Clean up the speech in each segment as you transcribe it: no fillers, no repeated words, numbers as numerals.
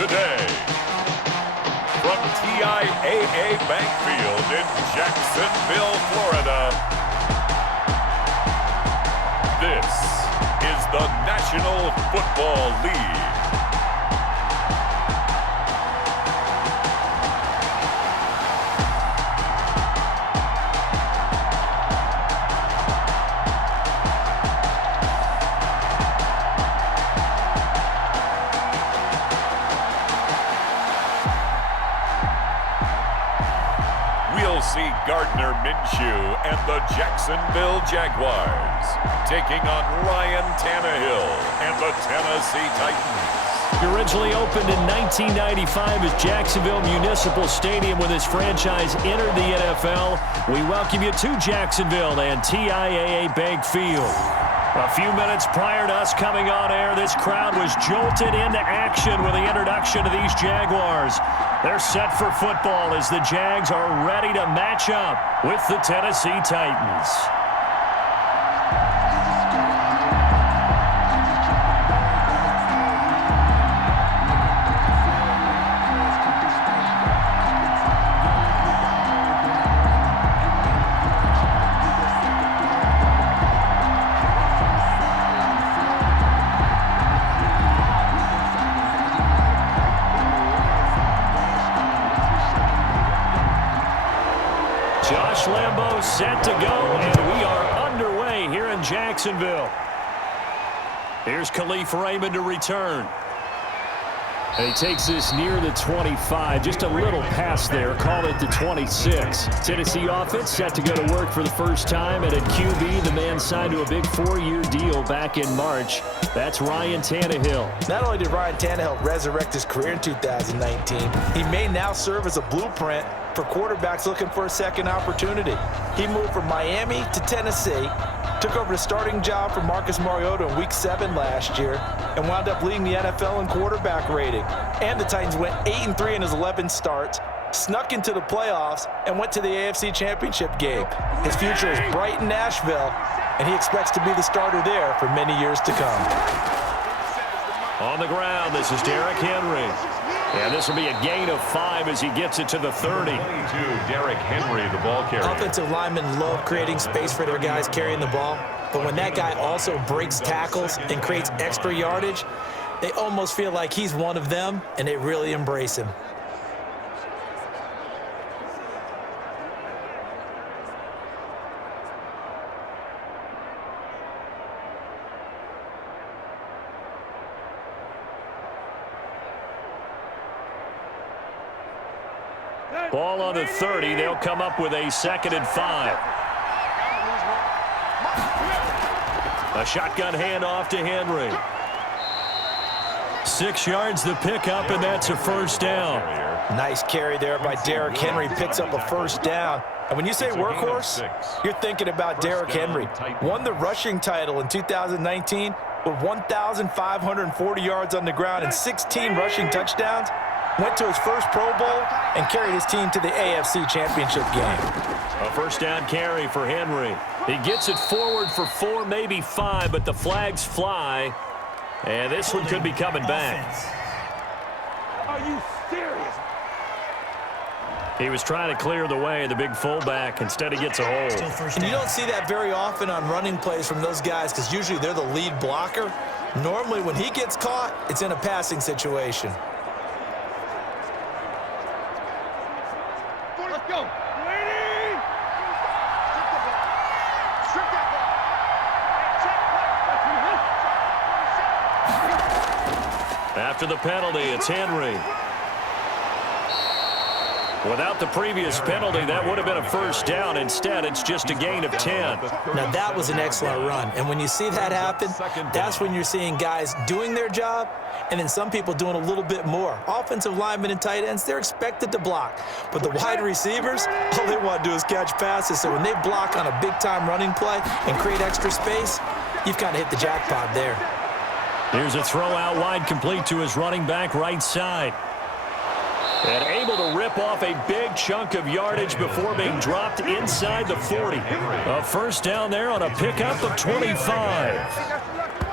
today. From TIAA Bank Field in Jacksonville, Florida, this is the National Football League. We'll see Gardner Minshew and the Jacksonville Jaguars taking on Ryan Tannehill and the Tennessee Titans. Originally opened in 1995 as Jacksonville Municipal Stadium when this franchise entered the NFL. We welcome you to Jacksonville and TIAA Bank Field. A few minutes prior to us coming on air, this crowd was jolted into action with the introduction of these Jaguars. They're set for football as the Jags are ready to match up with the Tennessee Titans. Set to go, and we are underway here in Jacksonville. Here's Khalif Raymond to return. And he takes this near the 25, just a little past there, call it the 26. Tennessee offense set to go to work for the first time, and at QB, the man signed to a big 4-year deal back in March. That's Ryan Tannehill. Not only did Ryan Tannehill resurrect his career in 2019, he may now serve as a blueprint for quarterbacks looking for a second opportunity. He moved from Miami to Tennessee, took over the starting job for Marcus Mariota in Week 7 last year, and wound up leading the NFL in quarterback rating. And the Titans went 8-3 in his 11 starts, snuck into the playoffs, and went to the AFC Championship game. His future is bright in Nashville, and he expects to be the starter there for many years to come. On the ground, this is Derrick Henry. And this will be a gain of 5 as he gets it to the 30. 22, Derrick Henry, the ball carrier. Offensive linemen love creating space for their guys carrying the ball, but when that guy also breaks tackles and creates extra yardage, they almost feel like he's one of them, and they really embrace him. Ball on the 30. They'll come up with a 2nd and 5. A shotgun handoff to Henry. 6 yards the pickup, and that's a first down. Nice carry there by Derrick Henry. Picks up a first down. And when you say workhorse, you're thinking about Derrick Henry. Won the rushing title in 2019 with 1,540 yards on the ground and 16 rushing touchdowns. Went to his first Pro Bowl and carried his team to the AFC Championship game. A first down carry for Henry. He gets it forward for 4, maybe 5, but the flags fly. And this one could be coming back. Are you serious? He was trying to clear the way, the big fullback. Instead, he gets a hold. And you don't see that very often on running plays from those guys because usually they're the lead blocker. Normally, when he gets caught, it's in a passing situation. Let's go. Ready? After the penalty, it's Henry. Without the previous penalty, that would have been a first down. Instead, it's just a gain of 10. Now, that was an excellent run. And when you see that happen, that's when you're seeing guys doing their job and then some people doing a little bit more. Offensive linemen and tight ends, they're expected to block. But the wide receivers, all they want to do is catch passes. So when they block on a big-time running play and create extra space, you've kind of hit the jackpot there. Here's a throw out wide, complete to his running back right side. And able to rip off a big chunk of yardage before being dropped inside the 40. A first down there on a pickup of 25.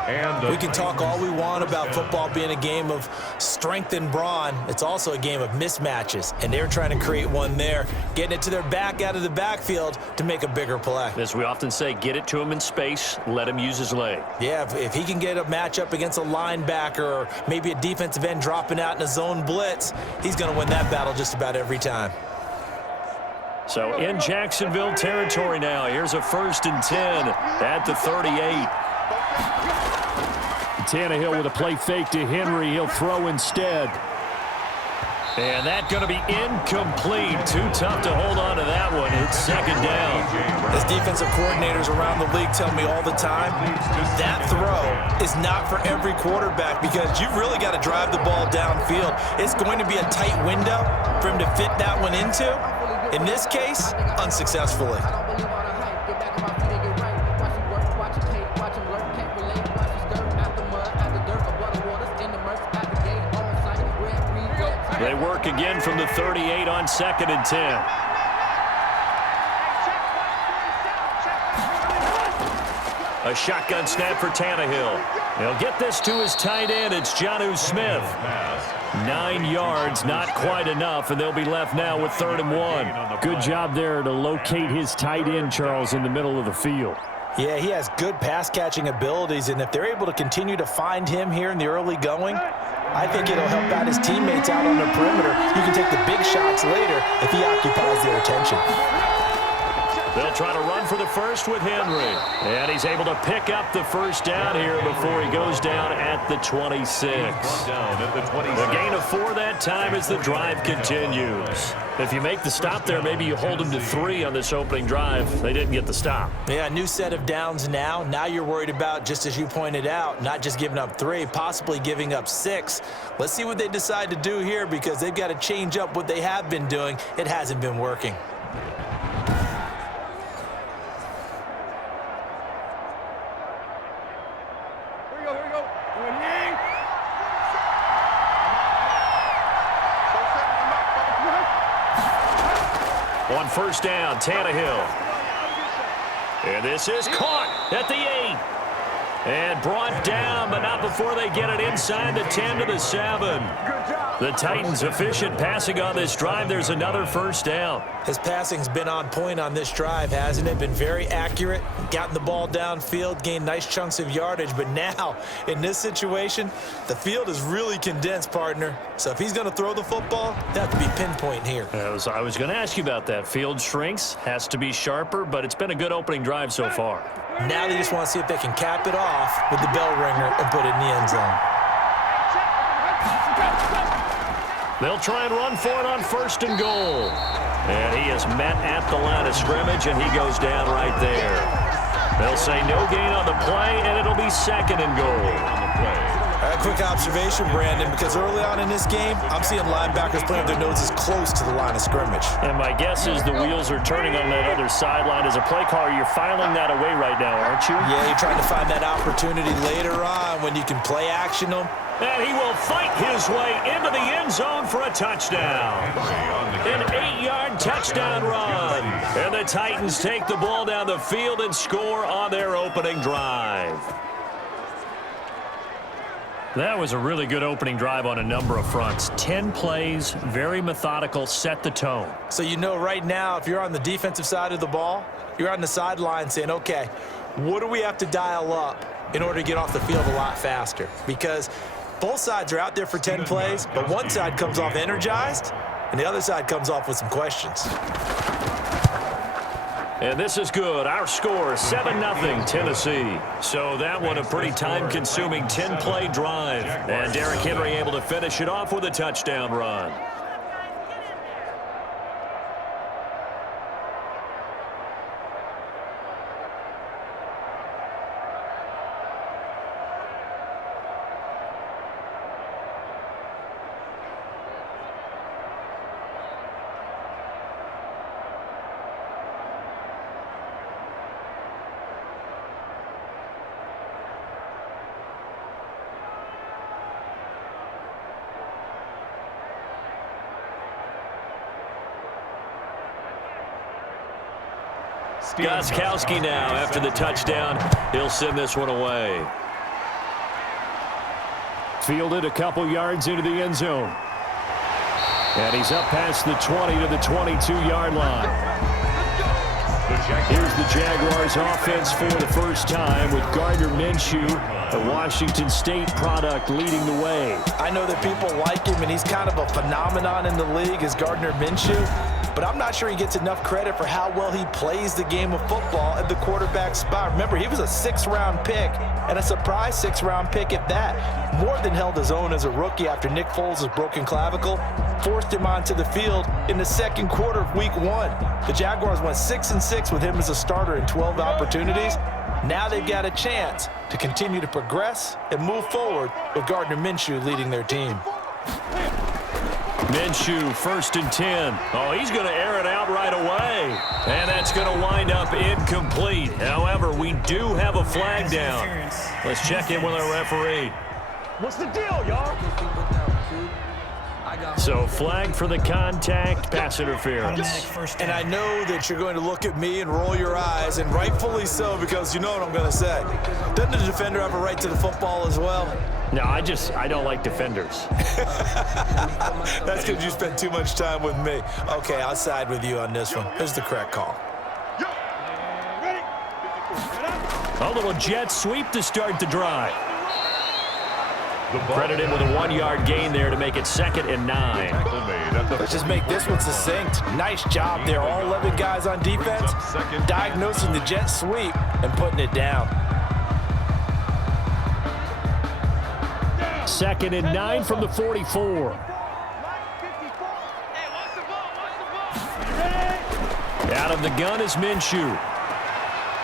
We can talk all we want about football being a game of strength and brawn. It's also a game of mismatches, and they're trying to create one there, getting it to their back out of the backfield to make a bigger play. As we often say, get it to him in space, let him use his leg. Yeah, if he can get a matchup against a linebacker or maybe a defensive end dropping out in a zone blitz, he's going to win that battle just about every time. So in Jacksonville territory now, here's a 1st and 10 at the 38. Tannehill with a play fake to Henry. He'll throw instead. And that's going to be incomplete. Too tough to hold on to that one. It's 2nd down. As defensive coordinators around the league tell me all the time, that throw is not for every quarterback because you've really got to drive the ball downfield. It's going to be a tight window for him to fit that one into. In this case, unsuccessfully. They work again from the 38 on 2nd and 10. A shotgun snap for Tannehill. He'll get this to his tight end. It's Jonnu Smith. 9 yards, not quite enough, and they'll be left now with 3rd and 1. Good job there to locate his tight end, Charles, in the middle of the field. Yeah, he has good pass-catching abilities, and if they're able to continue to find him here in the early going, I think it'll help out his teammates out on the perimeter. You can take the big shots later if he occupies their attention. They'll try to run for the first with Henry. And he's able to pick up the 1st down here before he goes down at the 26. The gain of 4 that time as the drive continues. If you make the stop there, maybe you hold them to 3 on this opening drive. They didn't get the stop. Yeah, new set of downs now. Now you're worried about, just as you pointed out, not just giving up 3, possibly giving up 6. Let's see what they decide to do here because they've got to change up what they have been doing. It hasn't been working. On 1st down, Tannehill. And this is caught at the 8. And brought down, but not before they get it inside the 10 to the 7. The Titans efficient passing on this drive. There's another 1st down. His passing's been on point on this drive, hasn't it? Been very accurate, gotten the ball downfield, gained nice chunks of yardage. But now, in this situation, the field is really condensed, partner. So if he's going to throw the football, that have to be pinpoint here. I was going to ask you about that. Field shrinks, has to be sharper, but it's been a good opening drive so far. Now they just want to see if they can cap it off with the bell ringer and put it in the end zone. They'll try and run for it on 1st and goal. And he is met at the line of scrimmage, and he goes down right there. They'll say no gain on the play, and it'll be 2nd and goal. A quick observation, Brandon, because early on in this game, I'm seeing linebackers playing their noses close to the line of scrimmage. And my guess is the wheels are turning on that other sideline. As a play caller, you're filing that away right now, aren't you? Yeah, you're trying to find that opportunity later on when you can play action them. And he will fight his way into the end zone for a touchdown. An 8-yard touchdown run. And the Titans take the ball down the field and score on their opening drive. That was a really good opening drive on a number of fronts. 10 plays, very methodical, set the tone. So you know right now, if you're on the defensive side of the ball, you're on the sideline saying, okay, what do we have to dial up in order to get off the field a lot faster? Because both sides are out there for 10 plays, but one side comes off energized, and the other side comes off with some questions. And this is good. Our score, 7-0 Tennessee. So that one a pretty time-consuming 10-play drive. And Derrick Henry able to finish it off with a touchdown run. Gostkowski now after the touchdown. He'll send this one away. Fielded a couple yards into the end zone. And he's up past the 20 to the 22-yard line. Here's the Jaguars offense for the first time with Gardner Minshew, a Washington State product, leading the way. I know that people like him, and he's kind of a phenomenon in the league as Gardner Minshew, but I'm not sure he gets enough credit for how well he plays the game of football at the quarterback spot. Remember, he was a 6th-round pick, and a surprise 6th-round pick at that. More than held his own as a rookie after Nick Foles' broken clavicle forced him onto the field in the second quarter of Week 1. The Jaguars went 6-6 with him as a starter in 12 opportunities. Now they've got a chance to continue to progress and move forward with Gardner Minshew leading their team. Minshew, 1st and 10. Oh, he's going to air it out right away. And that's going to wind up incomplete. However, we do have a flag down. Let's check in with our referee. What's the deal, y'all? So flag for the contact, pass interference. And I know that you're going to look at me and roll your eyes, and rightfully so, because you know what I'm going to say. Doesn't the defender have a right to the football as well? No, I don't like defenders. That's because you spend too much time with me. Okay, I'll side with you on this one. Here's the correct call. A little jet sweep to start the drive. Credit him with a 1-yard gain there to make it 2nd and 9. Let's just make this one succinct. Nice job there. All 11 guys on defense diagnosing the jet sweep and putting it down. 2nd and 9 from the 44. Out of the gun is Minshew.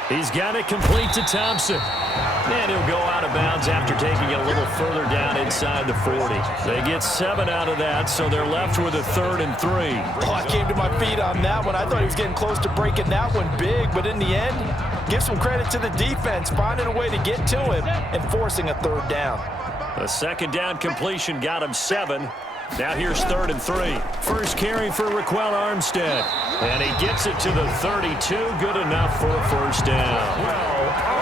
He's got it complete to Thompson. And he'll go out of bounds after taking it a little further down inside the 40. They get 7 out of that, so they're left with a 3rd and 3. Oh, I came to my feet on that one. I thought he was getting close to breaking that one big, but in the end, give some credit to the defense, finding a way to get to him and forcing a 3rd down. A 2nd down completion got him 7. Now here's 3rd and 3. First carry for Raquel Armstead. And he gets it to the 32. Good enough for a 1st down.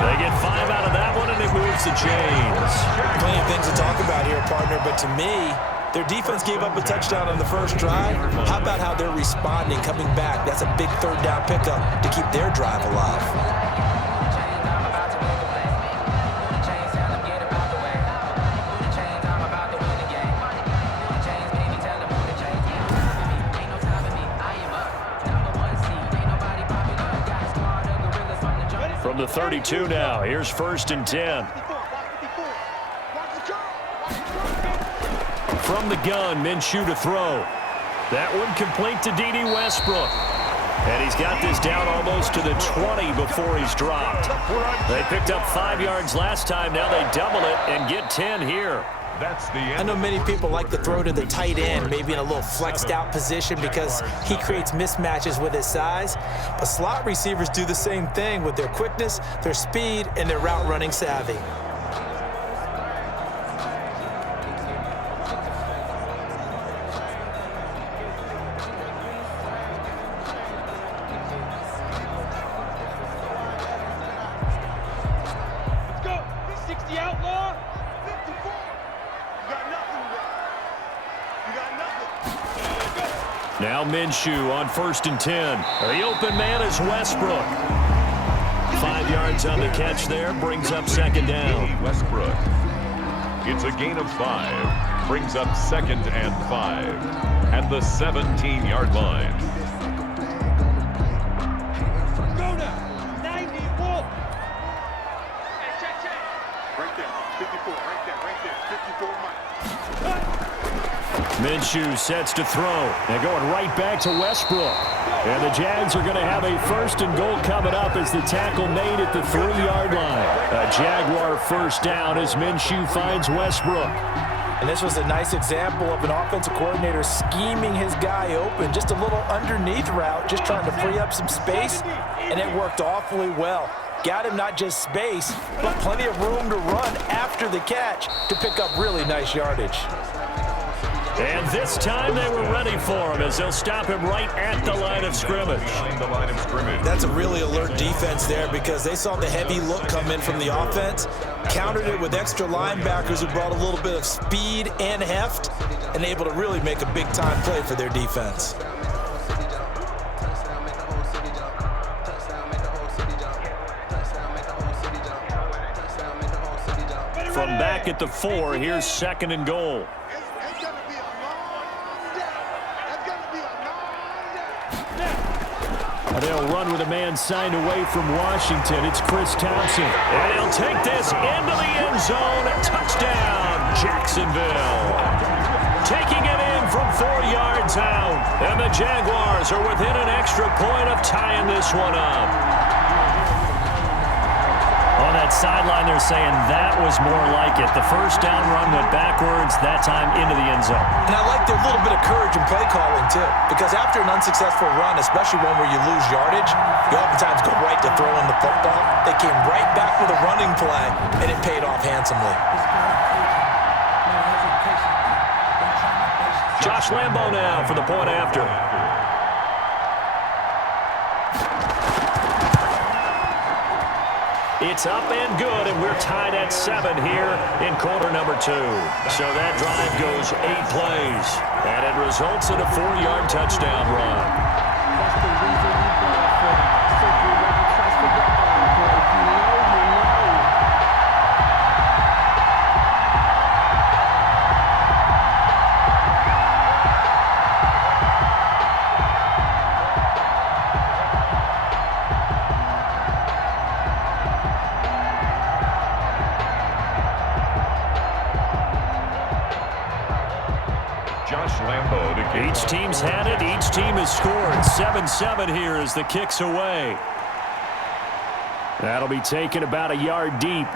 They get 5 out of that one, and it moves the chains. Plenty of things to talk about here, partner, but to me, their defense gave up a touchdown on the first drive. How about how they're responding, coming back? That's a big 3rd down pickup to keep their drive alive. From the 32 now, here's 1st and 10. From the gun, Minshew to throw. That one complete to D.D. Westbrook. And he's got this down almost to the 20 before he's dropped. They picked up 5 yards last time. Now they double it and get 10 here. That's the end. I know many people like to throw to the tight end, maybe in a little flexed out position because he creates mismatches with his size. But slot receivers do the same thing with their quickness, their speed, and their route running savvy. Let's go. 60 outlaw. 54. Now Minshew on 1st and 10. The open man is Westbrook. 5 yards on the catch there, brings up 2nd down. Westbrook. It's a gain of 5. Brings up 2nd and 5. At the 17-yard line. Go now. 94. Hey, check. Right there. 54. Right there. 54 miles. Minshew sets to throw. And going right back to Westbrook. And the Jags are going to have a 1st and goal coming up as the tackle made at the 3-yard line. A Jaguar 1st down as Minshew finds Westbrook. And this was a nice example of an offensive coordinator scheming his guy open. Just a little underneath route, just trying to free up some space, and it worked awfully well. Got him not just space, but plenty of room to run after the catch to pick up really nice yardage. And this time they were ready for him as they'll stop him right at the line of scrimmage. That's a really alert defense there because they saw the heavy look come in from the offense, countered it with extra linebackers who brought a little bit of speed and heft, and able to really make a big-time play for their defense. From back at the 4, here's 2nd and goal. They'll run with a man signed away from Washington. It's Chris Thompson. And he'll take this into the end zone. Touchdown, Jacksonville. Taking it in from 4 yards out. And the Jaguars are within an extra point of tying this one up. On that sideline, they're saying that was more like it. The first down run went backwards, that time into the end zone. And I like their little bit of courage in play calling, too, because after an unsuccessful run, especially one where you lose yardage, you oftentimes go right to throwing the football. They came right back with a running play, and it paid off handsomely. Josh Lambo now for the point after. It's up and good, and we're tied at 7 here in quarter number 2. So that drive goes 8 plays, and it results in a 4-yard touchdown run. Each team's had it. Each team has scored. 7-7 here as the kick's away. That'll be taken about a yard deep.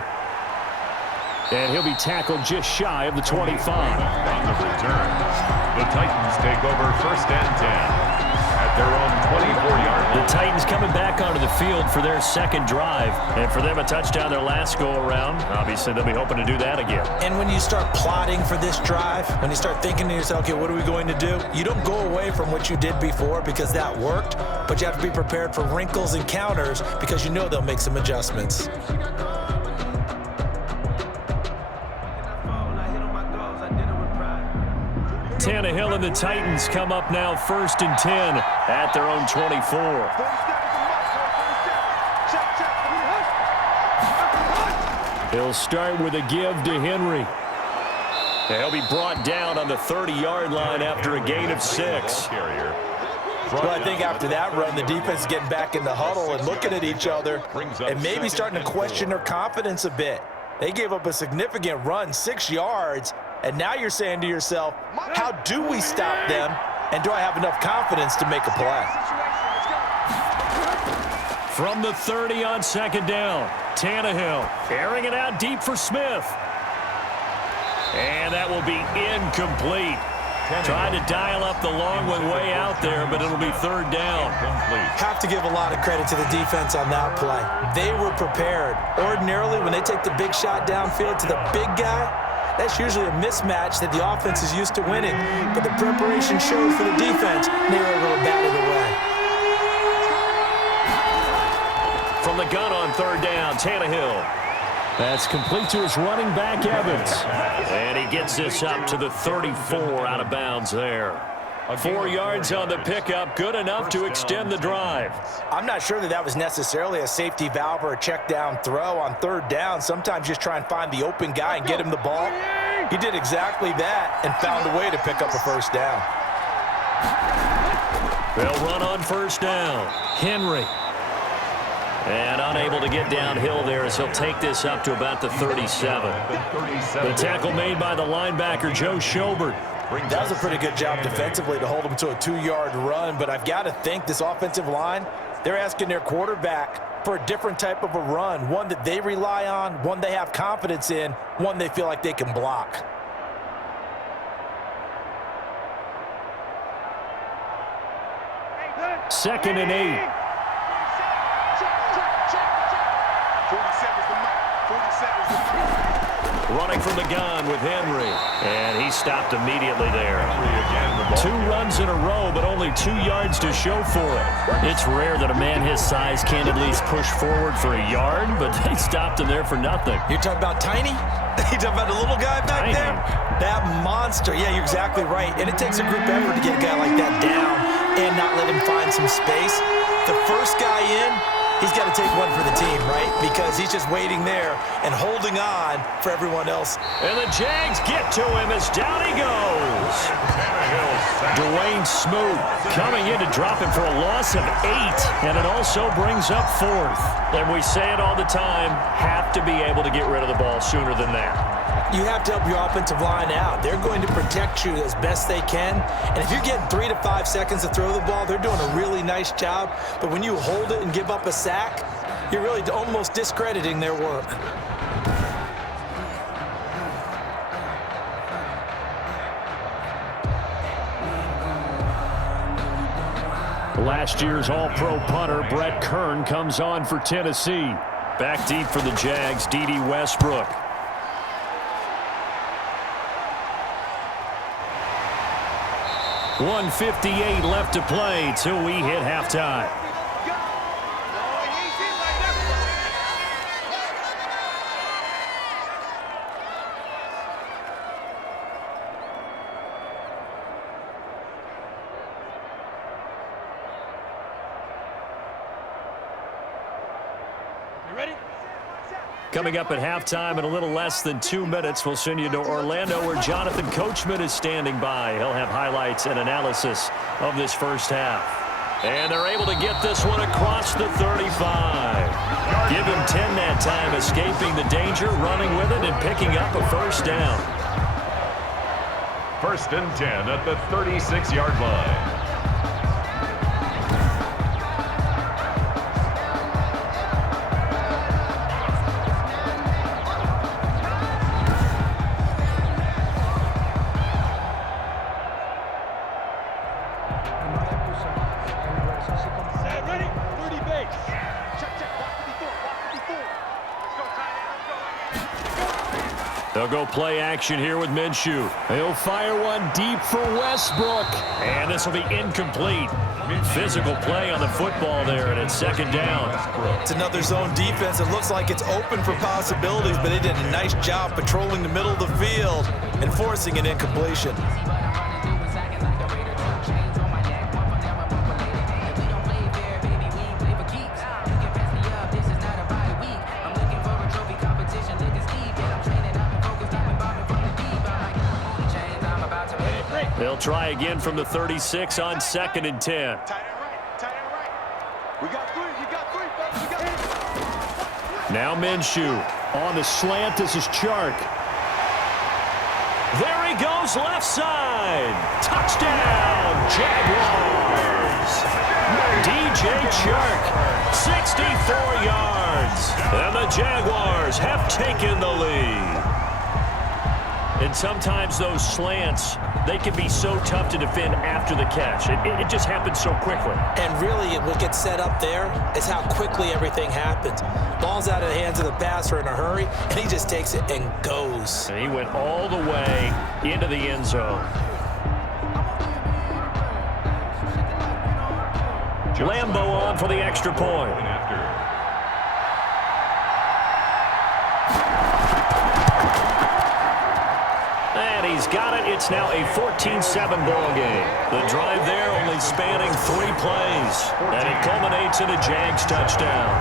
And he'll be tackled just shy of the 25. On the return, the Titans take over 1st and 10 at their own 24-yard line. The Titans coming back onto the field for their 2nd drive. And for them, a touchdown their last go-around. Obviously, they'll be hoping to do that again. And when you start plotting for this drive, when you start thinking to yourself, okay, what are we going to do? You don't go away from what you did before because that worked, but you have to be prepared for wrinkles and counters because you know they'll make some adjustments. Tannehill and the Titans come up now 1st and 10 at their own 24. He'll start with a give to Henry. And he'll be brought down on the 30-yard line after a gain of 6. Well, I think after that run, the defense is getting back in the huddle and looking at each other and maybe starting to question their confidence a bit. They gave up a significant run, 6 yards, and now you're saying to yourself, how do we stop them, and do I have enough confidence to make a play? From the 30 on 2nd down, Tannehill airing it out deep for Smith. And that will be incomplete. Trying to dial up the long one way out there, but it'll be 3rd down. Have to give a lot of credit to the defense on that play. They were prepared. Ordinarily, when they take the big shot downfield to the big guy, that's usually a mismatch that the offense is used to winning. But the preparation showed for the defense, and they were able to bat it away. From the gun on 3rd down, Tannehill. That's complete to his running back, Evans. And he gets this up to the 34 out of bounds there. 4 yards on the pickup, good enough to extend the drive. I'm not sure that was necessarily a safety valve or a check down throw on 3rd down. Sometimes just try and find the open guy and get him the ball. He did exactly that and found a way to pick up a 1st down. They'll run on 1st down. Henry. And unable to get downhill there as he'll take this up to about the 37. The tackle made by the linebacker, Joe Schobert. That was a pretty good job defensively to hold him to a 2-yard run, but I've got to think this offensive line, they're asking their quarterback for a different type of a run, one that they rely on, one they have confidence in, one they feel like they can block. Second and 8. running from the gun with Henry. And he stopped immediately there. 2 runs in a row, but only 2 yards to show for it. It's rare that a man his size can't at least push forward for a yard, but they stopped him there for nothing. You're talking about Tiny? You're talking about the little guy back there? That monster. Yeah, you're exactly right. And it takes a group effort to get a guy like that down and not let him find some space. The first guy in, he's got to take one for the team, right? Because he's just waiting there and holding on for everyone else. And the Jags get to him as down he goes. Dwayne Smoot coming in to drop him for a loss of 8. And it also brings up 4th. And we say it all the time, have to be able to get rid of the ball sooner than that. You have to help your offensive line out. They're going to protect you as best they can. And if you're getting 3 to 5 seconds to throw the ball, they're doing a really nice job. But when you hold it and give up a sack, you're really almost discrediting their work. Last year's All-Pro punter, Brett Kern, comes on for Tennessee. Back deep for the Jags, D.D. Westbrook. .158 left to play till we hit halftime. Coming up at halftime in a little less than 2 minutes, we'll send you to Orlando where Jonathan Coachman is standing by. He'll have highlights and analysis of this first half. And they're able to get this one across the 35. Give him 10 that time, escaping the danger, running with it, and picking up a first down. 1st and 10 at the 36-yard line. They'll go play action here with Minshew. He'll fire one deep for Westbrook. And this will be incomplete. Physical play on the football there, and it's 2nd down. It's another zone defense. It looks like it's open for possibilities, but they did a nice job patrolling the middle of the field and forcing an incompletion. They'll try again from the 36 on 2nd and 10. Now Minshew on the slant. This is Chark. There he goes, left side. Touchdown, Jaguars. DJ Chark, 64 yards. And the Jaguars have taken the lead. And sometimes those slants, they can be so tough to defend after the catch. It just happens so quickly. And really, what gets set up there is how quickly everything happens. Ball's out of the hands of the passer in a hurry, and he just takes it and goes. And he went all the way into the end zone. Lambo on for the extra point. And he's got it. It's now a 14-7 ball game. The drive there only spanning 3 plays. And it culminates in a Jags touchdown.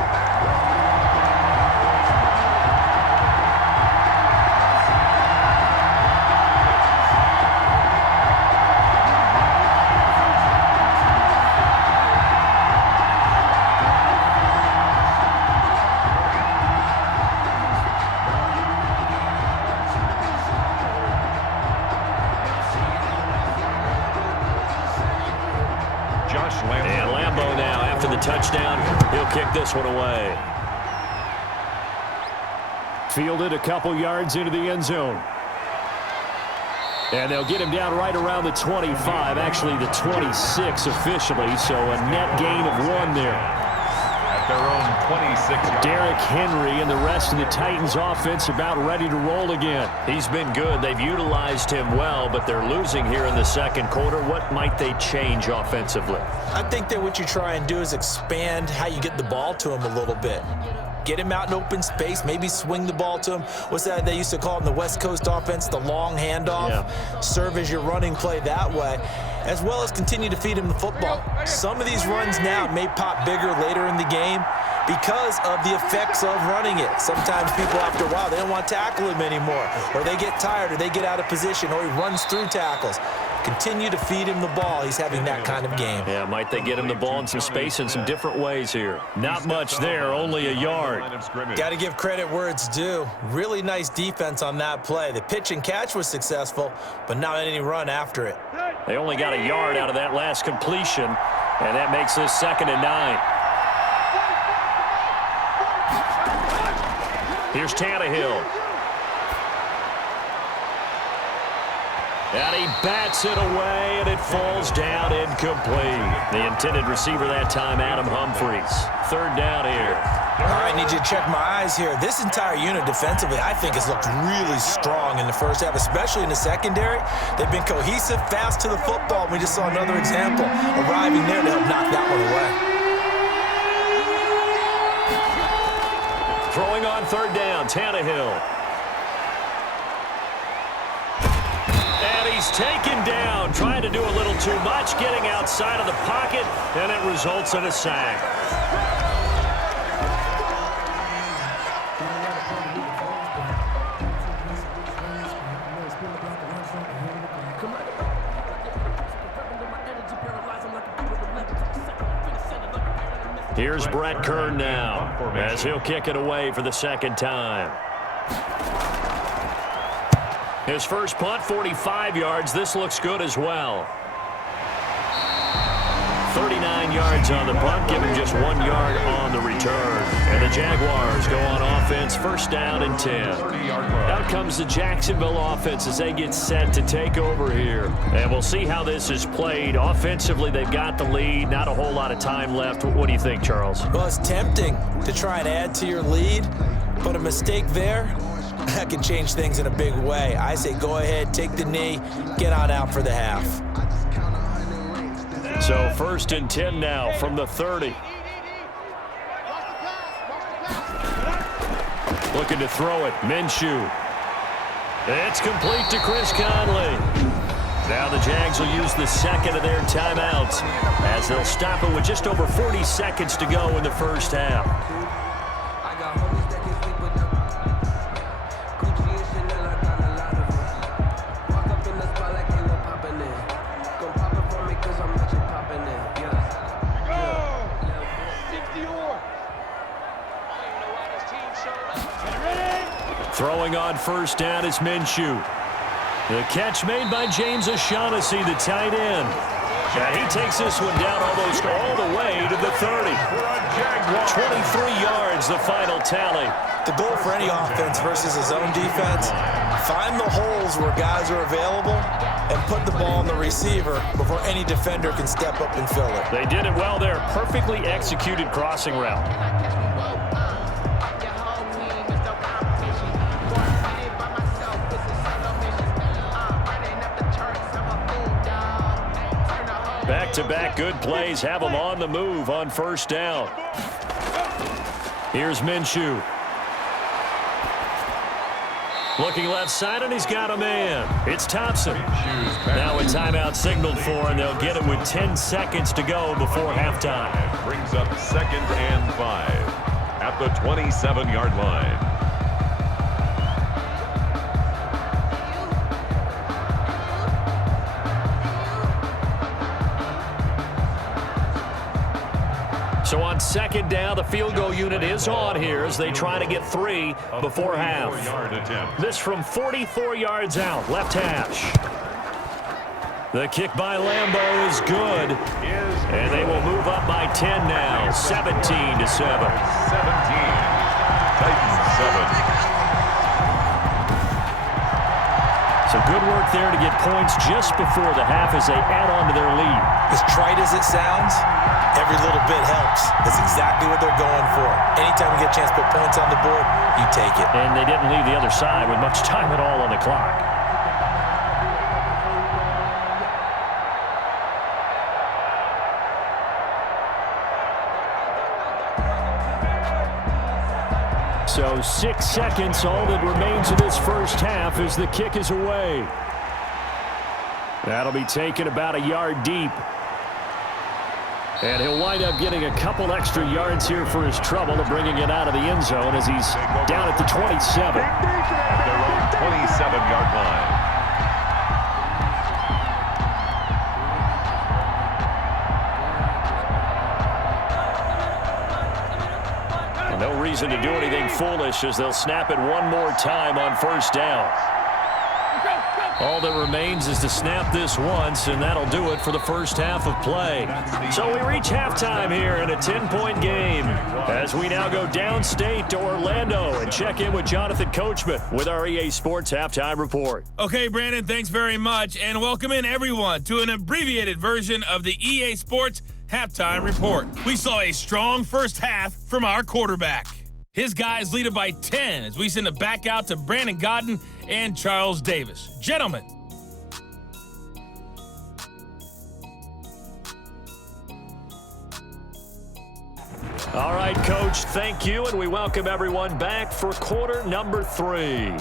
And Lambo now, after the touchdown, he'll kick this one away. Fielded a couple yards into the end zone. And they'll get him down right around the 25, actually the 26 officially, so a net gain of 1 there. at their own 26-yard. Derrick Henry and the rest of the Titans offense about ready to roll again. He's been good. They've utilized him well, but they're losing here in the second quarter. What might they change offensively? I think that what you try and do is expand how you get the ball to him a little bit. Get him out in open space, maybe swing the ball to him. What's that they used to call in the West Coast offense, the long handoff? Yeah. Serve as your running play that way, as well as continue to feed him the football. Some of these runs now may pop bigger later in the game because of the effects of running it. Sometimes people, after a while, they don't want to tackle him anymore, or they get tired, or they get out of position, or he runs through tackles. Continue to feed him the ball. He's having that kind of game. Yeah, might they get him the ball in some space in some different ways here? Not much there, only a yard. Got to give credit where it's due. Really nice defense on that play. The pitch and catch was successful, but not any run after it. They only got a yard out of that last completion, and that makes this 2nd and 9. Here's Tannehill. And he bats it away, and it falls down incomplete. The intended receiver that time, Adam Humphries. 3rd down here. I need you to check my eyes here. This entire unit defensively, I think, has looked really strong in the first half, especially in the secondary. They've been cohesive, fast to the football. We just saw another example arriving there to help knock that one away. Throwing on 3rd down, Tannehill. He's taken down, trying to do a little too much, getting outside of the pocket, and it results in a sack. Here's Brett Kern now, as he'll kick it away for the 2nd time. His first punt, 45 yards. This looks good as well. 39 yards on the punt, giving just 1 yard on the return. And the Jaguars go on offense, 1st down and 10. Out comes the Jacksonville offense as they get set to take over here. And we'll see how this is played. Offensively, they've got the lead. Not a whole lot of time left. What do you think, Charles? Well, it's tempting to try and add to your lead, but a mistake there, that can change things in a big way. I say go ahead, take the knee, get on out for the half. So 1st and 10 now from the 30. Looking to throw it, Minshew. It's complete to Chris Conley. Now the Jags will use the 2nd of their timeouts as they'll stop it with just over 40 seconds to go in the first half. Throwing on 1st down is Minshew. The catch made by James O'Shaughnessy, the tight end. And he takes this one down almost all the way to the 30. 23 yards, the final tally. The goal for any offense versus his own defense, find the holes where guys are available and put the ball on the receiver before any defender can step up and fill it. They did it well there. Perfectly executed crossing route. Back-to-back good plays have them on the move on 1st down. Here's Minshew. Looking left side, and he's got a man. It's Thompson. Now a timeout signaled for, and they'll get it with 10 seconds to go before halftime. Brings up 2nd and 5 at the 27-yard line. So on 2nd down, the field goal unit is on here as they try to get 3 before half. This from 44 yards out, left hash. The kick by Lambeau is good, and they will move up by 10 now, 17-7. 17. Titans 7. So good work there to get points just before the half as they add on to their lead. As trite as it sounds, Every little bit helps. That's exactly what they're going for. Anytime you get a chance to put points on the board, you take it. And they didn't leave the other side with much time at all on the clock. So 6 seconds, all that remains of this first half as the kick is away. That'll be taken about a yard deep. And he'll wind up getting a couple extra yards here for his trouble of bringing it out of the end zone as he's down at the 27. At their own 27-yard line. No reason to do anything foolish as they'll snap it one more time on first down. All that remains is to snap this once, and that'll do it for the first half of play. So we reach halftime here in a 10-point game as we now go downstate to Orlando and check in with Jonathan Coachman with our EA Sports Halftime Report. Okay, Brandon, thanks very much, and welcome in everyone to an abbreviated version of the EA Sports Halftime Report. We saw a strong first half from our quarterback. His guys lead it by 10 as we send it back out to Brandon Godden and Charles Davis. Gentlemen. All right, Coach, thank you, and we welcome everyone back for quarter number 3.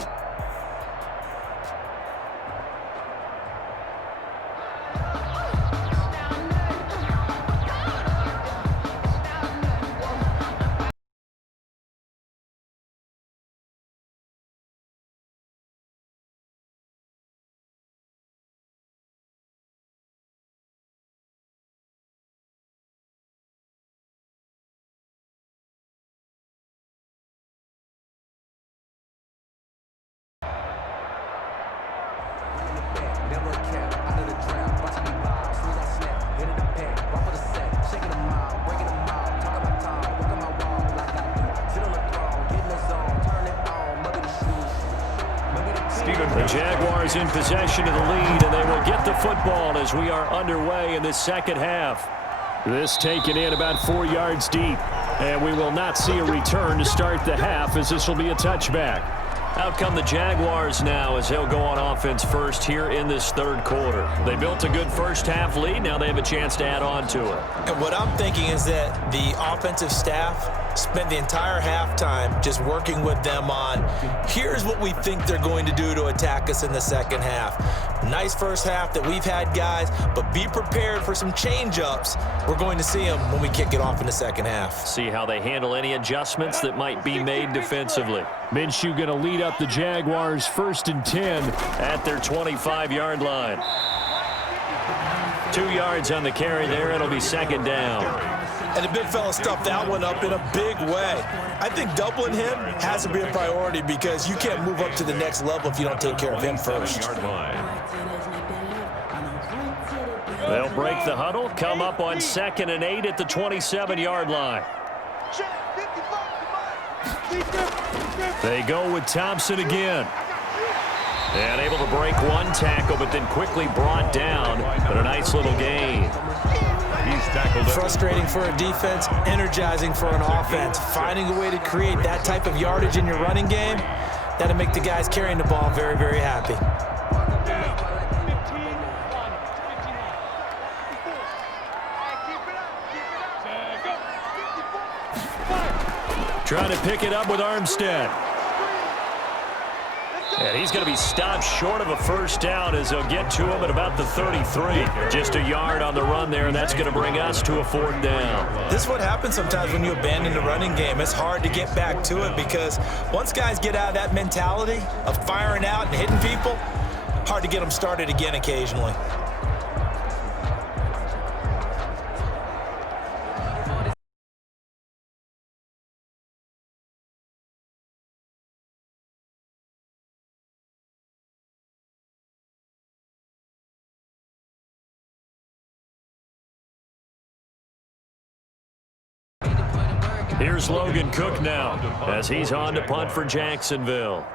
The Jaguars in possession of the lead, and they will get the football as we are underway in this second half. This taken in about 4 yards deep, and we will not see a return to start the half as this will be a touchback. Out come the Jaguars now as they'll go on offense first here in this third quarter. They built a good first half lead. Now they have a chance to add on to it. And what I'm thinking is that the offensive staff spent the entire halftime just working with them on, here's what we think they're going to do to attack us in the second half. Nice first half that we've had, guys, but be prepared for some change-ups. We're going to see them when we kick it off in the second half. See how they handle any adjustments that might be made defensively. Minshew going to lead up the Jaguars 1st and 10 at their 25-yard line. 2 yards on the carry there. It'll be second down. And the big fella stuffed that one up in a big way. I think doubling him has to be a priority because you can't move up to the next level if you don't take care of him first. They'll break the huddle, come up on 2nd and 8 at the 27-yard line. They go with Thompson again. And able to break one tackle, but then quickly brought down. But a nice little gain. He's tackled. Frustrating for a defense, energizing for an offense. Finding a way to create that type of yardage in your running game, that'll make the guys carrying the ball very, very happy. Trying to pick it up with Armstead. And he's going to be stopped short of a first down as they'll get to him at about the 33. Just a yard on the run there, and that's going to bring us to a 4th down. This is what happens sometimes when you abandon the running game. It's hard to get back to it because once guys get out of that mentality of firing out and hitting people, hard to get them started again occasionally. Here's Logan Cook now as he's on to punt for Jacksonville.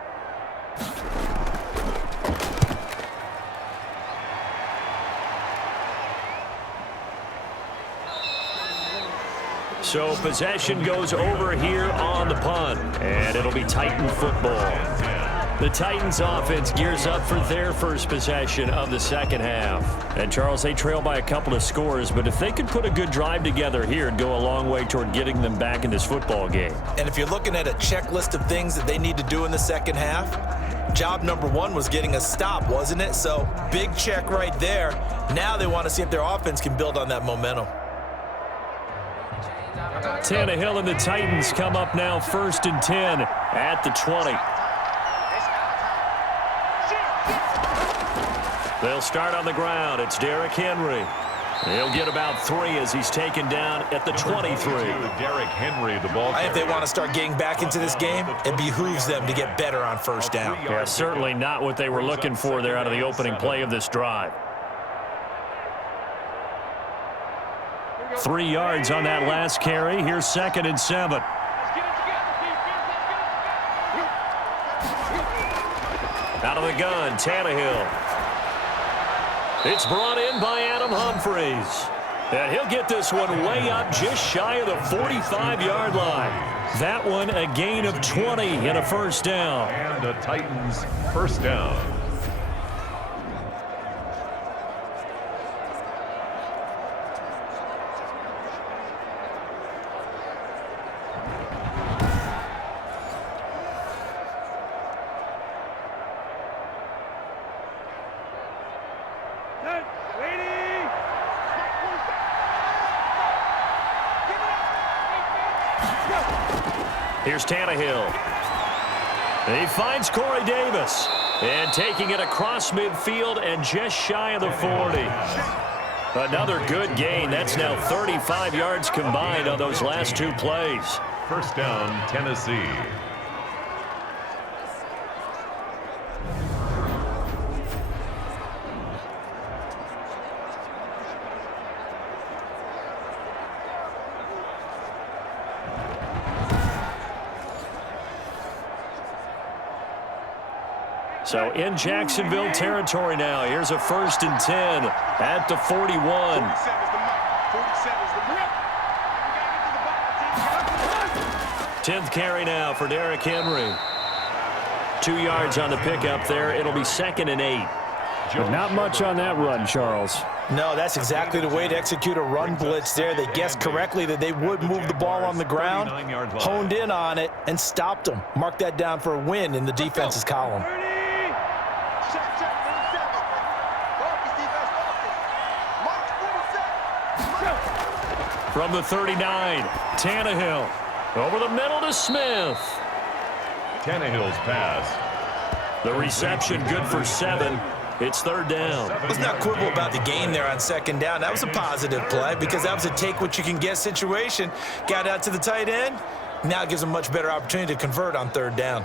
So possession goes over here on the punt, and it'll be Titan football. The Titans offense gears up for their first possession of the second half. And Charles, they trail by a couple of scores, but if they could put a good drive together here, it'd go a long way toward getting them back in this football game. And if you're looking at a checklist of things that they need to do in the second half, job number one was getting a stop, wasn't it? So big check right there. Now they want to see if their offense can build on that momentum. Tannehill and the Titans come up now 1st and 10 at the 20. They'll start on the ground. It's Derrick Henry. He'll get about 3 as he's taken down at the 23. Derrick Henry, the ball. If they want to start getting back into this game, it behooves them to get better on first down. Yeah, certainly not what they were looking for there out of the opening play of this drive. 3 yards on that last carry. Here's 2nd and 7. Out of the gun, Tannehill. It's brought in by Adam Humphries. And he'll get this one way up just shy of the 45-yard line. That one a gain of 20 and a first down. And the Titans first down. Here's Tannehill. He finds Corey Davis. And taking it across midfield and just shy of the 40. Another good gain. That's now 35 yards combined on those last 2 plays. First down, Tennessee. So in Jacksonville territory now. Here's a 1st and 10 at the 41. 10th carry now for Derrick Henry. 2 yards on the pickup there. It'll be 2nd and 8. But not much on that run, Charles. No, that's exactly the way to execute a run blitz there. They guessed correctly that they would move the ball on the ground, honed in on it, and stopped them. Mark that down for a win in the defense's column. From the 39, Tannehill. Over the middle to Smith. Tannehill's pass. The reception good for 7. It's 3rd down. Let's not quibble about the gain there on 2nd down. That was a positive play because that was a take-what-you-can-get situation. Got out to the tight end. Now it gives them a much better opportunity to convert on 3rd down.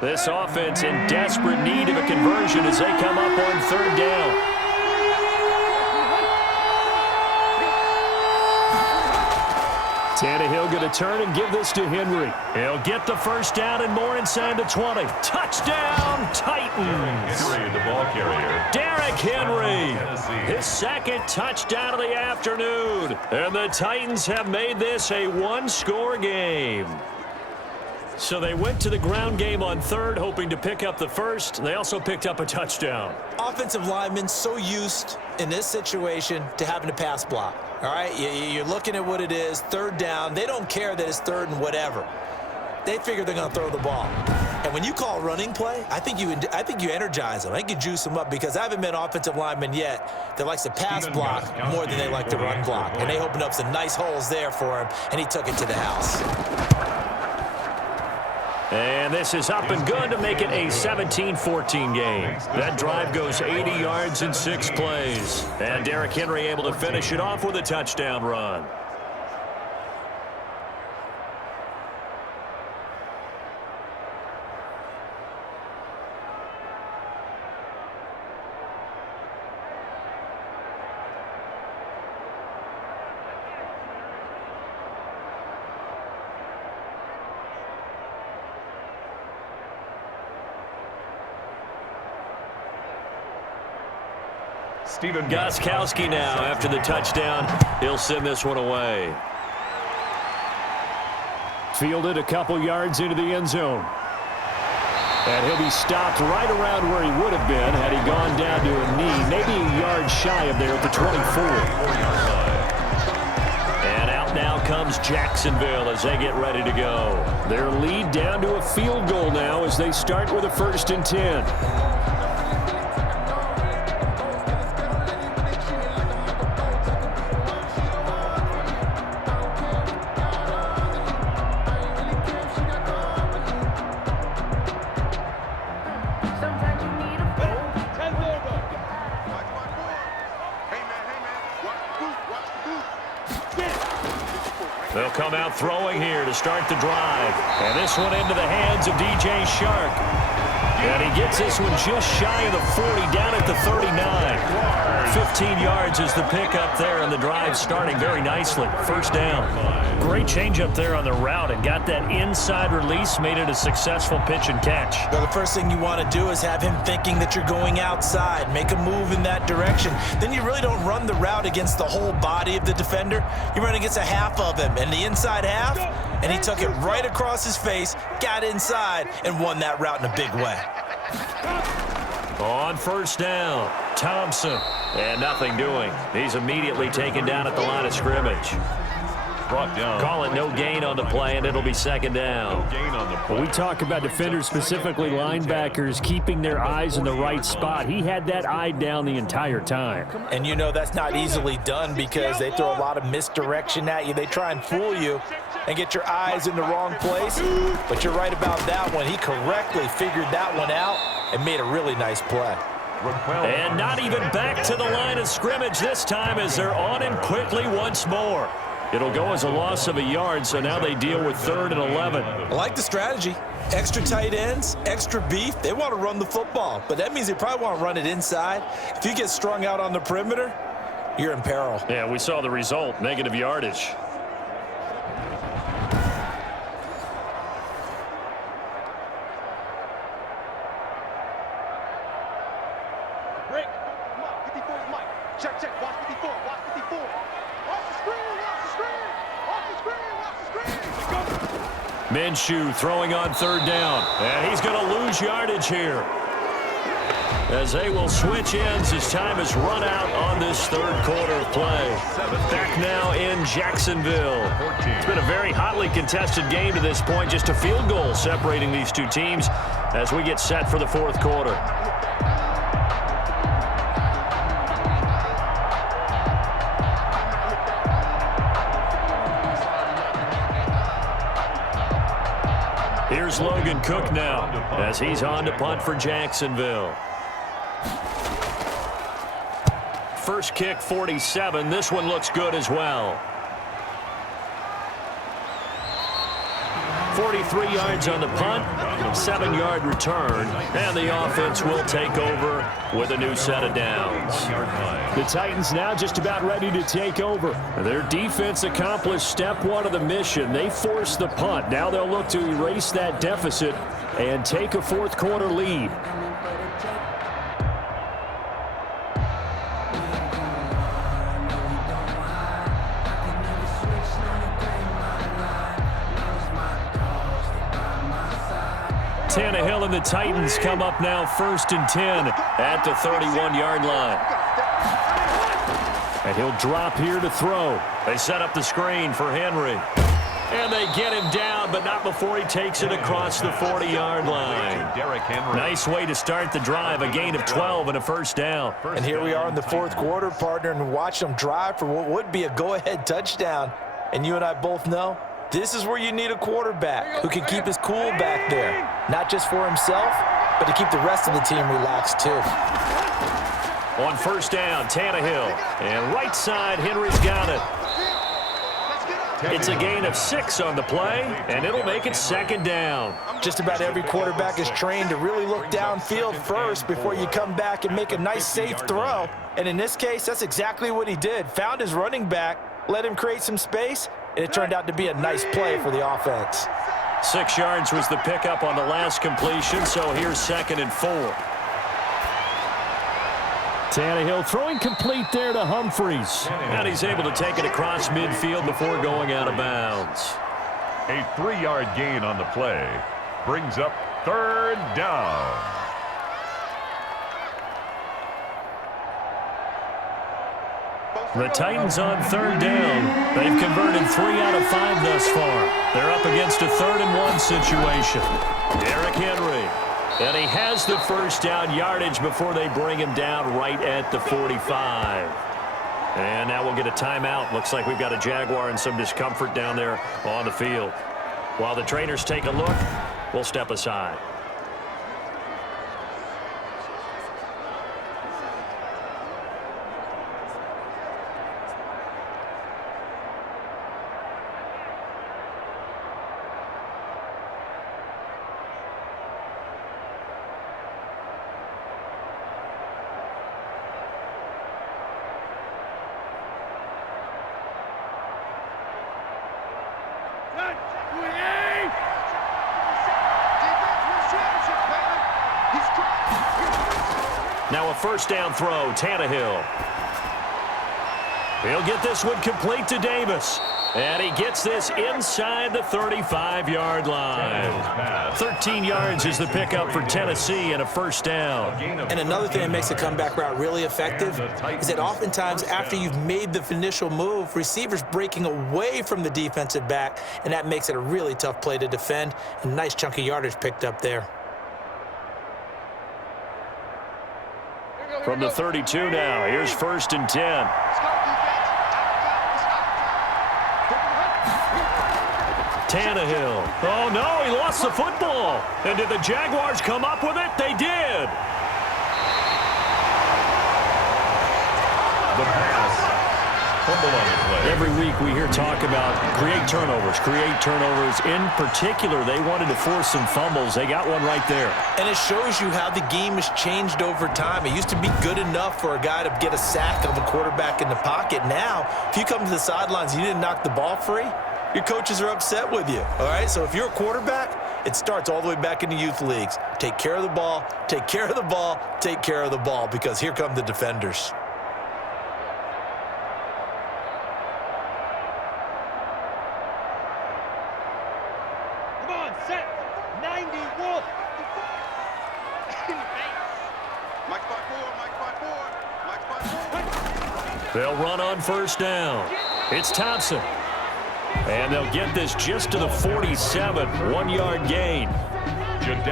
This offense in desperate need of a conversion as they come up on 3rd down. Tannehill going to turn and give this to Henry. He'll get the first down and more inside the 20. Touchdown, Titans. Henry, the ball carrier. Derrick Henry, his 2nd touchdown of the afternoon. And the Titans have made this a 1-score game. So they went to the ground game on 3rd, hoping to pick up the first. They also picked up a touchdown. Offensive linemen so used in this situation to having to pass block. All right, you're looking at what it is, 3rd down. They don't care that it's 3rd and whatever. They figure they're going to throw the ball. And when you call running play, I think you energize them. I think you juice them up because I haven't met an offensive lineman yet that likes to pass block more than they like to run block. And they opened up some nice holes there for him, and he took it to the house. And this is up and good to make it a 17-14 game. That drive goes 80 yards in 6 plays. And Derrick Henry able to finish it off with a touchdown run. Gostkowski now after the touchdown. He'll send this one away. Fielded a couple yards into the end zone. And he'll be stopped right around where he would have been had he gone down to a knee, maybe a yard shy of there at the 24. And out now comes Jacksonville as they get ready to go. Their lead down to a field goal now as they start with a 1st and 10. They'll come out throwing here to start the drive. And this one into the hands of DJ Shark. And he gets this one just shy of the 40, down at the 39. 15 yards is the pickup there, and the drive starting very nicely. 1st down. Great change up there on the route and got that inside release, made it a successful pitch and catch. Well, the first thing you want to do is have him thinking that you're going outside, make a move in that direction. Then you really don't run the route against the whole body of the defender. You run against a half of him, and the inside half, and he took it right across his face, got inside, and won that route in a big way. On 1st down, Thompson. And nothing doing. He's immediately taken down at the line of scrimmage. Brought down. Call it no gain on the play, and it'll be 2nd down. No gain on the play. We talk about defenders, specifically linebackers, keeping their eyes in the right spot. He had that eye down the entire time. And you know that's not easily done because they throw a lot of misdirection at you. They try and fool you and get your eyes in the wrong place. But you're right about that one. He correctly figured that one out and made a really nice play. And not even back to the line of scrimmage this time as they're on him quickly once more. It'll go as a loss of a yard, so now they deal with 3rd and 11. I like the strategy. Extra tight ends, extra beef. They want to run the football, but that means they probably want to run it inside. If you get strung out on the perimeter, you're in peril. Yeah, we saw the result, negative yardage. Minshew throwing on 3rd down. And he's going to lose yardage here, as they will switch ends as time has run out on this 3rd quarter of play. Back now in Jacksonville. It's been a very hotly contested game to this point. Just a field goal separating these two teams as we get set for the 4th quarter. Here's Logan Cook now as he's on to punt for Jacksonville. First kick, 47. This one looks good as well. 43 yards on the punt, 7-yard return, and the offense will take over with a new set of downs. The Titans now just about ready to take over. Their defense accomplished step 1 of the mission. They forced the punt. Now they'll look to erase that deficit and take a 4th quarter lead. Tannehill and the Titans come up now 1st and 10 at the 31-yard line. And he'll drop here to throw. They set up the screen for Henry. And they get him down, but not before he takes it across the 40-yard line. Nice way to start the drive, a gain of 12 and a 1st down. And here we are in the 4th quarter, partner, and watch them drive for what would be a go-ahead touchdown. And you and I both know this is where you need a quarterback who can keep his cool back there, not just for himself, but to keep the rest of the team relaxed too. On 1st down, Tannehill, and right side, Henry's got it. It's a gain of 6 on the play, and it'll make it 2nd down. Just about every quarterback is trained to really look downfield first before you come back and make a nice, safe throw. And in this case, that's exactly what he did. Found his running back, let him create some space, and it turned out to be a nice play for the offense. 6 yards was the pickup on the last completion, so here's 2nd and 4. Tannehill throwing complete there to Humphries. And he's able to take it across midfield before going out of bounds. A 3-yard gain on the play brings up 3rd down. The Titans on 3rd down. They've converted 3 out of 5 thus far. They're up against a 3rd and 1 situation. Derrick Henry. And he has the first down yardage before they bring him down right at the 45. And now we'll get a timeout. Looks like we've got a Jaguar and some discomfort down there on the field. While the trainers take a look, we'll step aside. Now a first down throw, Tannehill. He'll get this one complete to Davis. And he gets this inside the 35-yard line. 13 yards is the pickup for Tennessee and a first down. And another thing that makes a comeback route really effective is that oftentimes after you've made the initial move, receivers breaking away from the defensive back, and that makes it a really tough play to defend. A nice chunk of yardage picked up there. From the 32 now, here's 1st and 10. Tannehill. Oh, no, he lost the football. And did the Jaguars come up with it? They did. The pass. Fumble on the play. Every week we hear talk about create turnovers. In particular, they wanted to force some fumbles. They got one right there. And it shows you how the game has changed over time. It used to be good enough for a guy to get a sack of a quarterback in the pocket. Now, if you come to the sidelines and you didn't knock the ball free, your coaches are upset with you, all right? So if you're a quarterback, it starts all the way back in the youth leagues. Take care of the ball, take care of the ball, take care of the ball, because here come the defenders. Come on, set. 90, Wolf. Mike 5-4. They'll run on first down. It's Thompson. And they'll get this just to the 47, 1-yard gain.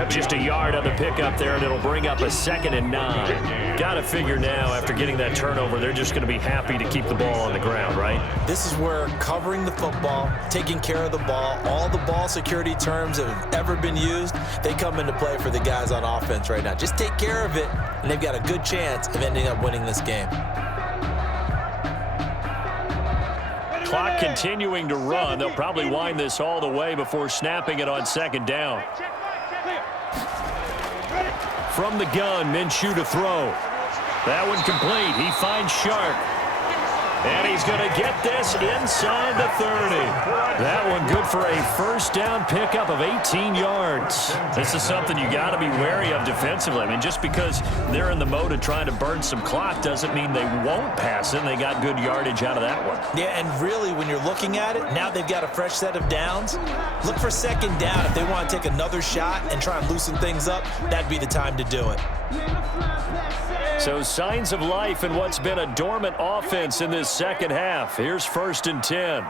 Just a yard on the pickup there, and it'll bring up a 2nd and 9. Got to figure now, after getting that turnover, they're just going to be happy to keep the ball on the ground, right? This is where covering the football, taking care of the ball, all the ball security terms that have ever been used, they come into play for the guys on offense right now. Just take care of it, and they've got a good chance of ending up winning this game. Clock continuing to run. They'll probably wind this all the way before snapping it on 2nd down. From the gun, Minshew to throw. That one complete. He finds Sharp. And he's going to get this inside the 30. That one good for a first down pickup of 18 yards. This is something you got to be wary of defensively. I mean, just because they're in the mode of trying to burn some clock doesn't mean they won't pass it. They got good yardage out of that one. Yeah, and really, when you're looking at it, now they've got a fresh set of downs. Look for 2nd down. If they want to take another shot and try and loosen things up, that'd be the time to do it. So signs of life in what's been a dormant offense in this second half. Here's 1st and 10.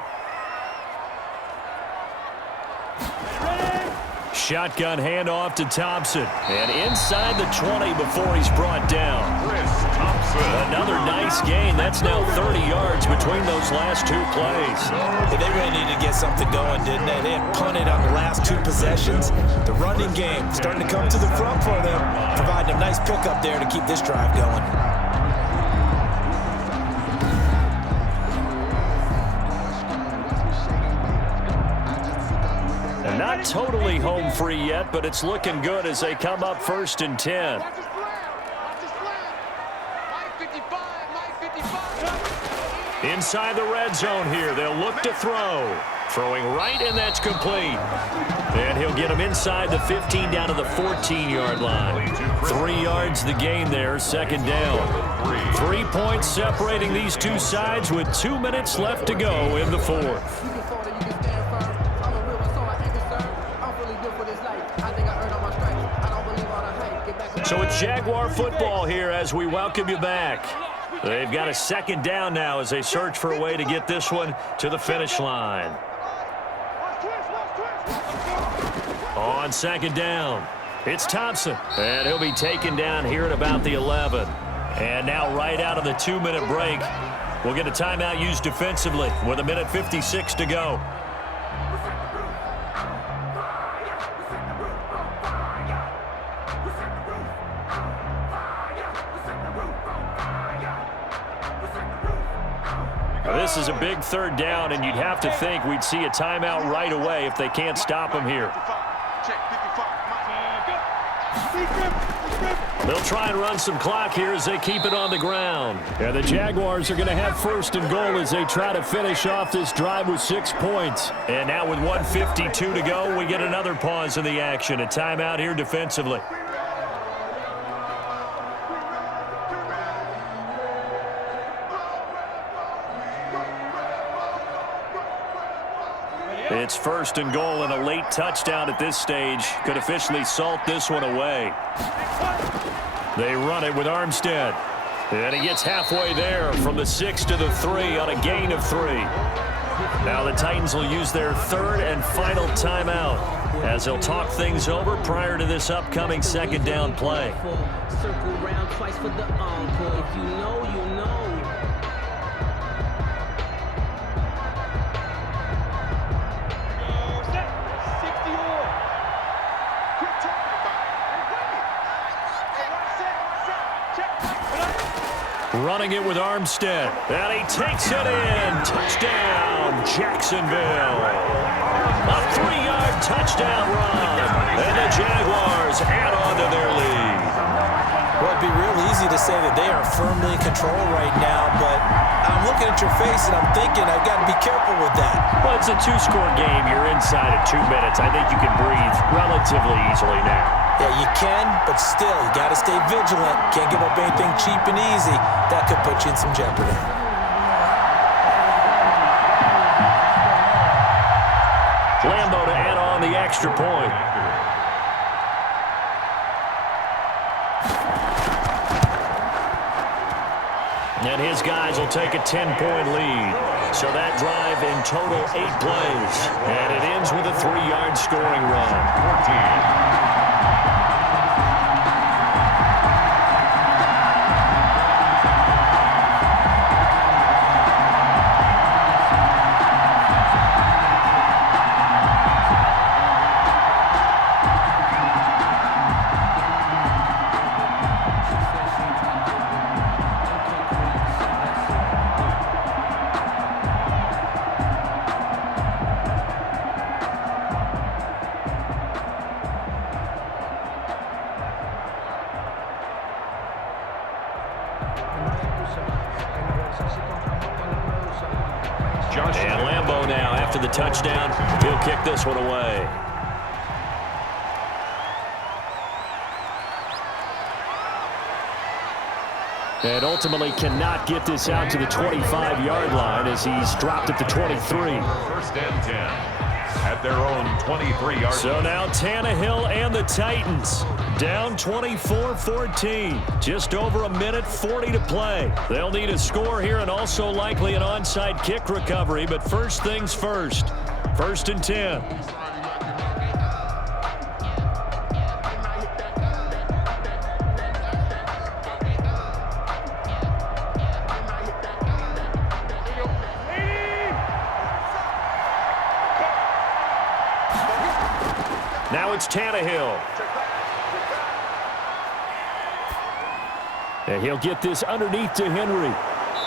Shotgun handoff to Thompson. And inside the 20 before he's brought down. Another nice gain. That's now 30 yards between those last 2 plays. They really needed to get something going, didn't they? They had punted on the last 2 possessions. The running game starting to come to the front for them, providing a nice pickup there to keep this drive going. Not totally home free yet, but it's looking good as they come up 1st and 10. Inside the red zone here, they'll look to throw. Throwing right, and that's complete. And he'll get him inside the 15 down to the 14-yard line. 3 yards the gain there, second down. 3 points separating these two sides with 2 minutes left to go in the fourth. So it's Jaguar football here as we welcome you back. They've got a second down now as they search for a way to get this one to the finish line. On second down, it's Thompson, and he'll be taken down here at about the 11. And now right out of the 2-minute break, we'll get a timeout used defensively with 1:56 to go. This is a big third down, and you'd have to think we'd see a timeout right away if they can't stop him here. They'll try and run some clock here as they keep it on the ground. Yeah, the Jaguars are going to have first and goal as they try to finish off this drive with 6 points. And now with 1:52 to go, we get another pause in the action. A timeout here defensively. It's first and goal, and a late touchdown at this stage could officially salt this one away. They run it with Armstead. And he gets halfway there from the 6 to the 3 on a gain of 3. Now the Titans will use their third and final timeout as they'll talk things over prior to this upcoming second down play. Circle round twice for the encore. If you know, you know. Running it with Armstead. And he takes it in. Touchdown, Jacksonville. A 3-yard touchdown run. And the Jaguars add on to their lead. Well, it'd be real easy to say that they are firmly in control right now, but I'm looking at your face and I'm thinking I've got to be careful with that. Well, it's a 2-score game. You're inside of 2 minutes. I think you can breathe relatively easily now. Yeah, you can, but still, you got to stay vigilant. Can't give up anything cheap and easy. That could put you in some jeopardy. Lambo to add on the extra point. And his guys will take a 10-point lead. So that drive in total 8 plays. And it ends with a 3-yard scoring run. And Lambo now, after the touchdown, he'll kick this one away. And ultimately cannot get this out to the 25-yard line as he's dropped at the 23. First and 10 at their own 23-yard. So now Tannehill and the Titans down 24-14. Just over 1:40 to play. They'll need a score here and also likely an onside kick recovery. But first things first. First and 10. Now it's Tannehill. And he'll get this underneath to Henry.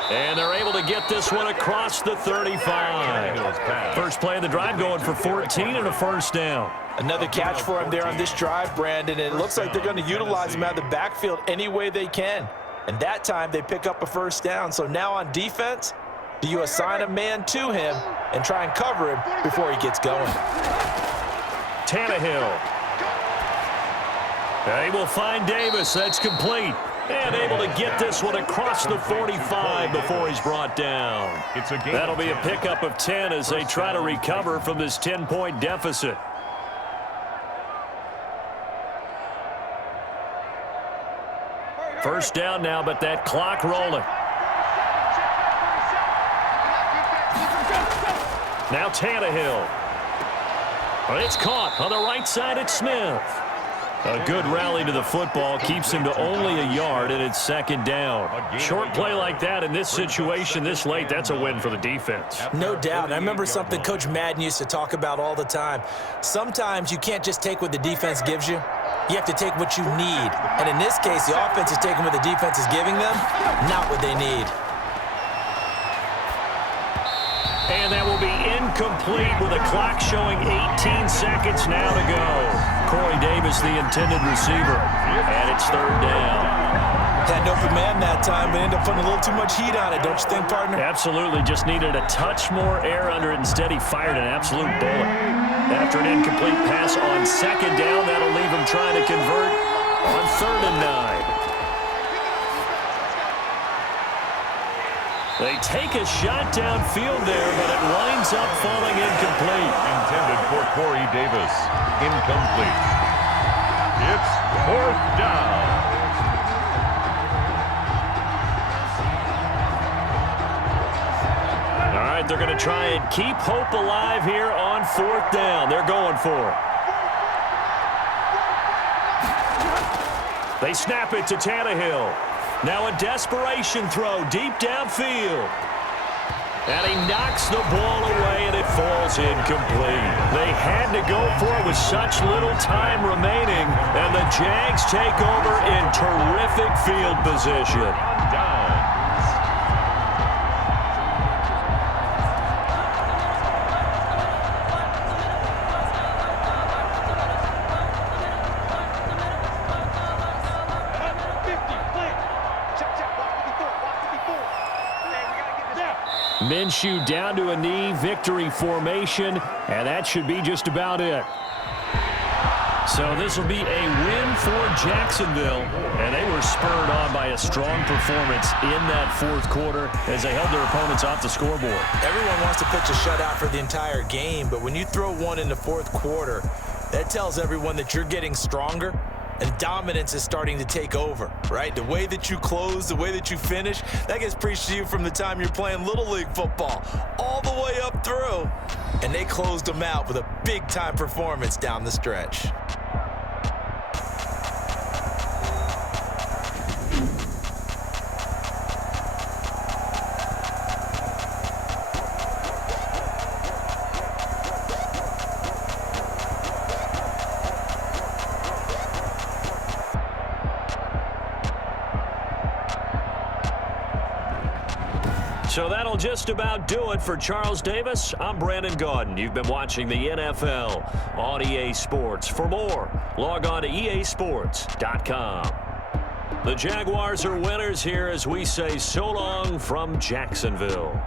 And they're able to get this one across the 35. First play of the drive going for 14 and a first down. Another catch for him there on this drive, Brandon. And it looks like they're going to utilize him out of the backfield any way they can. And that time they pick up a first down. So now on defense, Do you assign a man to him and try and cover him before he gets going? Tannehill. They will find Davis. That's complete. And able to get this one across the 45 before he's brought down. That'll be a pickup of 10 as they try to recover from this 10-point deficit. First down now, but that clock rolling. Now Tannehill. It's caught on the right side at Smith. A good rally to the football keeps him to only a yard, and it's second down. Short play like that in this situation this late, that's a win for the defense. No doubt. I remember something Coach Madden used to talk about all the time. Sometimes you can't just take what the defense gives you. You have to take what you need. And in this case, the offense is taking what the defense is giving them, not what they need. And that will be incomplete with a clock showing 18 seconds now to go. Corey Davis, the intended receiver, and it's third down. Had an open man that time, but ended up putting a little too much heat on it, don't you think, partner? Absolutely. Just needed a touch more air under it. Instead, he fired an absolute bullet. After an incomplete pass on second down, that'll leave him trying to convert on 3rd and 9. They take a shot downfield there, but it winds up falling incomplete. Intended for Corey Davis. Incomplete. It's 4th down. All right, they're going to try and keep hope alive here on 4th down. They're going for it. They snap it to Tannehill. Now a desperation throw deep downfield. And he knocks the ball away, and it falls incomplete. They had to go for it with such little time remaining, and the Jags take over in terrific field position. Minshew down to a knee, victory formation, and that should be just about it. So this will be a win for Jacksonville, and they were spurred on by a strong performance in that 4th quarter as they held their opponents off the scoreboard. Everyone wants to pitch a shutout for the entire game, but when you throw one in the 4th quarter, that tells everyone that you're getting stronger and dominance is starting to take over, right? The way that you close, the way that you finish, that gets preached to you from the time you're playing Little League football all the way up through. And they closed them out with a big-time performance down the stretch. So that'll just about do it for Charles Davis. I'm Brandon Gaudin. You've been watching the NFL on EA Sports. For more, log on to easports.com. The Jaguars are winners here as we say so long from Jacksonville.